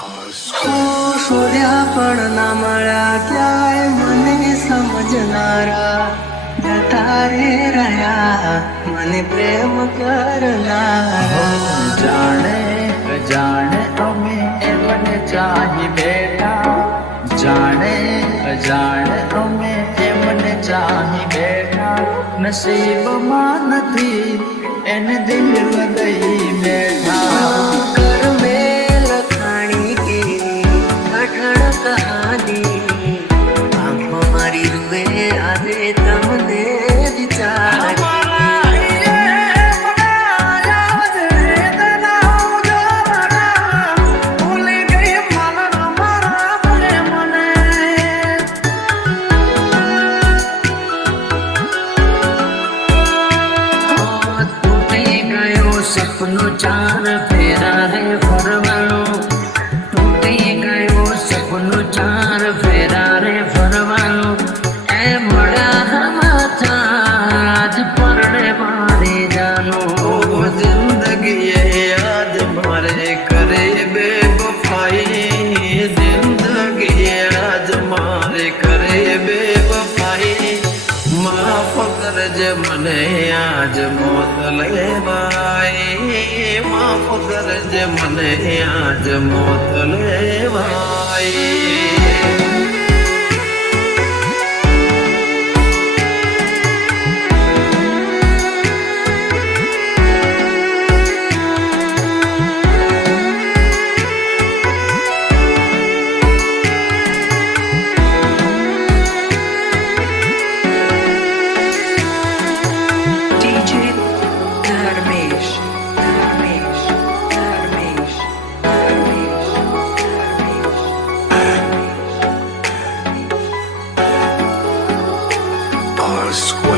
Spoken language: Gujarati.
શોધ્યા પણ ના મળ્યા ક્યાંય મને સમજનારા જતા રે રહ્યા મને પ્રેમ કરનારા જાણે અજાણે અમે એમને ચાહી બેઠા જાણે અજાણે અમે એમને ચાહી બેઠા નસીબમાં નથી એને દિલ લગઈ બેઠા કરમે લખાણી કે કઠણ કહાની આંખો મારી રૂએ આજે તમને વિચાર સપનો ચાર ફેરા રે ફરવાનો તૂટી ગયો સપનો ચાર ફેરા રે ફરવાનો એ મળ્યા માથા આજ પરડે મારે જાનો જિંદગી યાદ મારે કરે બેવફાઈ જિંદગી યાદ મારે કરે બેવફાઈ માફ કરજે મને આજ મોત લેવાય માફ કરજે મને આજ મોત લેવાય DJ Dharmesh Dharmesh Dharmesh Dharmesh Dharmesh Our squad.